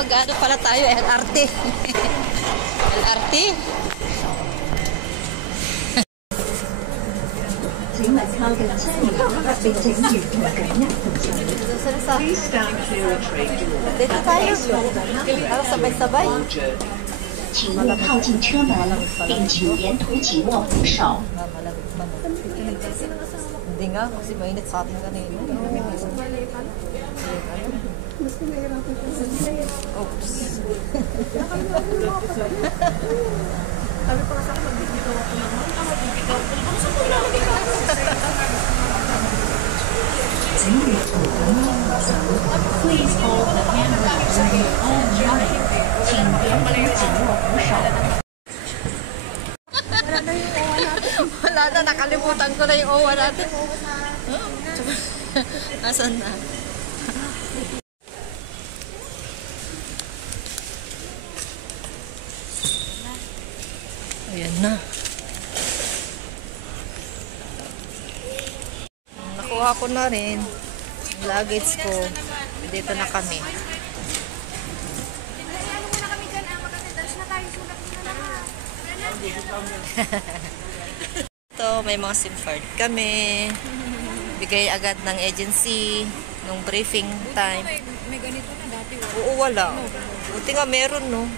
Mag-ano pala tayo, LRT. LRT. Dito tayo. Para sabay-sabay. 请勿靠近车门，并请沿途紧握扶手。 Hindi nga, kasi mainit sa atin kanina. Oops. Sabi pa kasi ako magbibitaw ako naman. Magbibitaw ako. Gusto ko ilalagay ka ako. Please hold the handrail for your own running. 请沿途紧握扶手。 Wala na, nakalimutan ko na yung OWA natin. Nasaan na? Ayan na. Nakuha ko na rin yung luggage ko. Dito na kami. Ito, may mga SIM card kami. Bigay agad ng agency nung briefing time. May ganito na dati. Oo, wala. Buti nga meron, no?